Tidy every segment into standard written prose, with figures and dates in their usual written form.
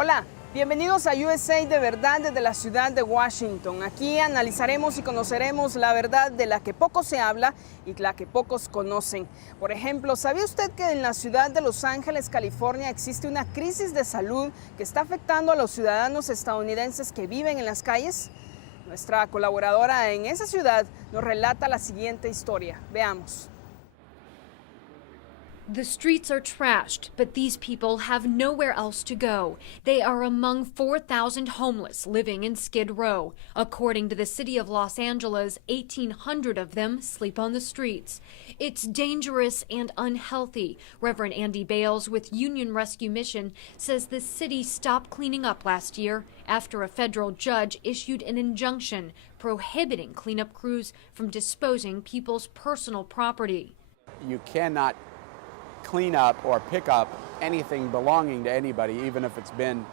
Hola, bienvenidos a USA de verdad desde la ciudad de Washington. Aquí analizaremos y conoceremos la verdad de la que poco se habla y la que pocos conocen. Por ejemplo, ¿sabía usted que en la ciudad de Los Ángeles, California, existe una crisis de salud que está afectando a los ciudadanos estadounidenses que viven en las calles? Nuestra colaboradora en esa ciudad nos relata la siguiente historia. Veamos. The streets are trashed, but these people have nowhere else to go. They are among 4,000 homeless living in Skid Row. According to the city of Los Angeles, 1,800 of them sleep on the streets. It's dangerous and unhealthy. Reverend Andy Bales with Union Rescue Mission says the city stopped cleaning up last year after a federal judge issued an injunction prohibiting cleanup crews from disposing people's personal property. You cannot clean up or pick up anything belonging to anybody, even if it's been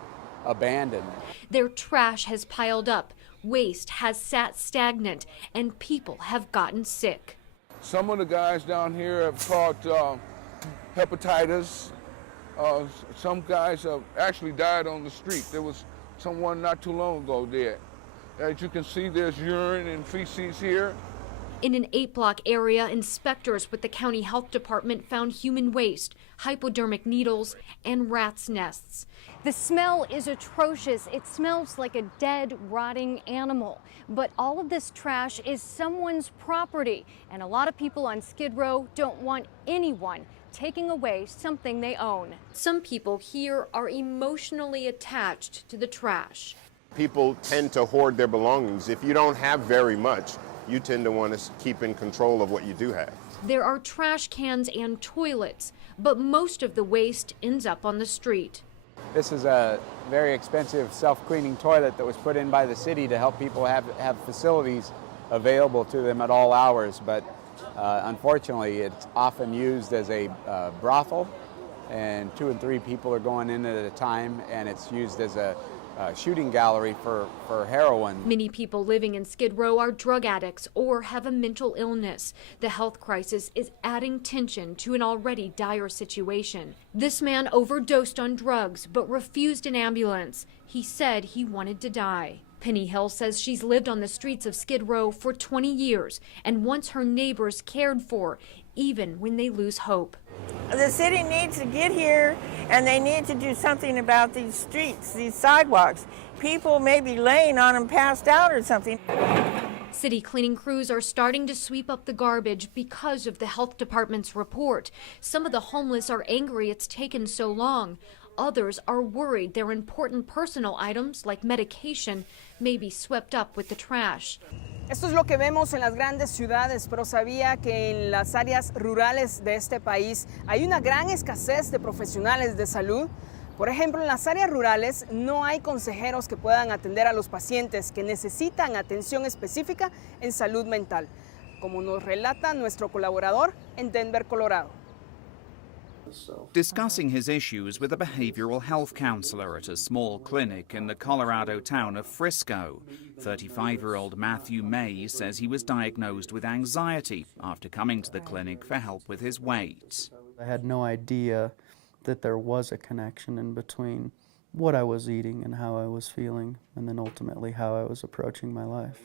abandoned. Their trash has piled up, waste has sat stagnant, and people have gotten sick. Some of the guys down here have caught hepatitis. Some guys have actually died on the street. There was someone not too long ago dead. As you can see, there's urine and feces here. In an 8-block area, inspectors with the county health department found human waste, hypodermic needles, and rats' nests. The smell is atrocious. It smells like a dead, rotting animal. But all of this trash is someone's property, and a lot of people on Skid Row don't want anyone taking away something they own. Some people here are emotionally attached to the trash. People tend to hoard their belongings. If you don't have very much, you tend to want to keep in control of what you do have. There are trash cans and toilets, but most of the waste ends up on the street. This is a very expensive self-cleaning toilet that was put in by the city to help people have facilities available to them at all hours, but unfortunately it's often used as a brothel, and 2 and 3 people are going in at a time, and it's used as a shooting gallery for heroin. Many people living in Skid Row are drug addicts or have a mental illness. The health crisis is adding tension to an already dire situation. This man overdosed on drugs but refused an ambulance. He said he wanted to die. Penny Hill says she's lived on the streets of Skid Row for 20 years and wants her neighbors cared for, even when they lose hope. The city needs to get here, and they need to do something about these streets, these sidewalks. People may be laying on them passed out or something. City cleaning crews are starting to sweep up the garbage because of the health department's report. Some of the homeless are angry it's taken so long. Others are worried their important personal items, like medication, may be swept up with the trash. Esto es lo que vemos en las grandes ciudades, pero sabía que en las áreas rurales de este país hay una gran escasez de profesionales de salud. Por ejemplo, en las áreas rurales no hay consejeros que puedan atender a los pacientes que necesitan atención específica en salud mental, como nos relata nuestro colaborador en Denver, Colorado. Discussing his issues with a behavioral health counselor at a small clinic in the Colorado town of Frisco, 35-year-old Matthew May says he was diagnosed with anxiety after coming to the clinic for help with his weight. I had no idea that there was a connection in between what I was eating and how I was feeling, and then ultimately how I was approaching my life.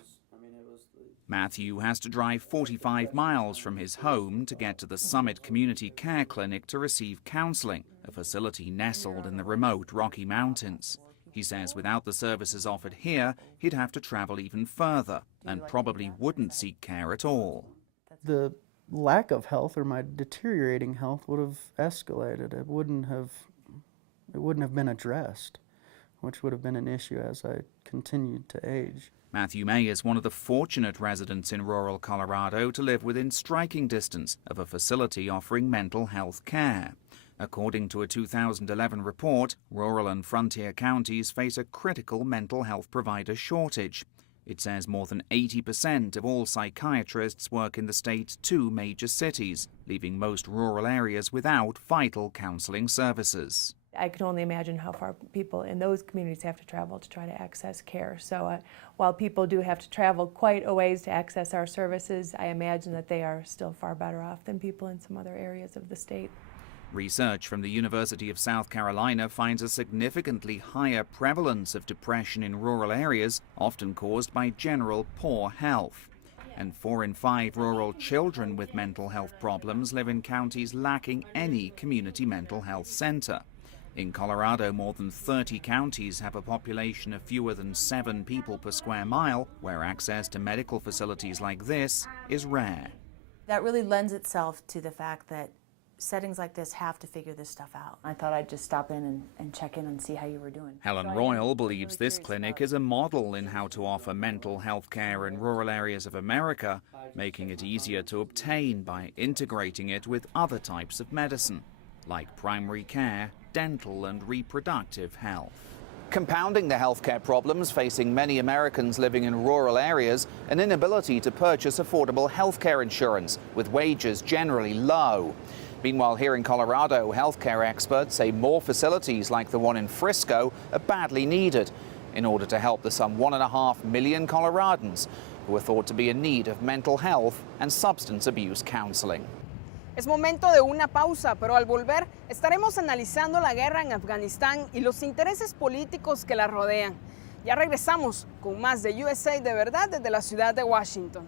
Matthew has to drive 45 miles from his home to get to the Summit Community Care Clinic to receive counseling, a facility nestled in the remote Rocky Mountains. He says without the services offered here, he'd have to travel even further and probably wouldn't seek care at all. The lack of health, or my deteriorating health, would have escalated. It wouldn't have been addressed, which would have been an issue as I continued to age. Matthew May is one of the fortunate residents in rural Colorado to live within striking distance of a facility offering mental health care. According to a 2011 report, rural and frontier counties face a critical mental health provider shortage. It says more than 80% of all psychiatrists work in the state's 2 major cities, leaving most rural areas without vital counseling services. I can only imagine how far people in those communities have to travel to try to access care. So while people do have to travel quite a ways to access our services, I imagine that they are still far better off than people in some other areas of the state. Research from the University of South Carolina finds a significantly higher prevalence of depression in rural areas, often caused by general poor health. And 4 in 5 rural children with mental health problems live in counties lacking any community mental health center. In Colorado, more than 30 counties have a population of fewer than 7 people per square mile, where access to medical facilities like this is rare. That really lends itself to the fact that settings like this have to figure this stuff out. I thought I'd just stop in and check in and see how you were doing. Helen Royal believes this clinic is a model in how to offer mental health care in rural areas of America, making it easier to obtain by integrating it with other types of medicine, like primary care, dental and reproductive health. Compounding the healthcare problems facing many Americans living in rural areas, an inability to purchase affordable healthcare insurance, with wages generally low. Meanwhile, here in Colorado, healthcare experts say more facilities like the one in Frisco are badly needed in order to help the some 1.5 million Coloradans who are thought to be in need of mental health and substance abuse counseling. Es momento de una pausa, pero al volver estaremos analizando la guerra en Afganistán y los intereses políticos que la rodean. Ya regresamos con más de USA de verdad desde la ciudad de Washington.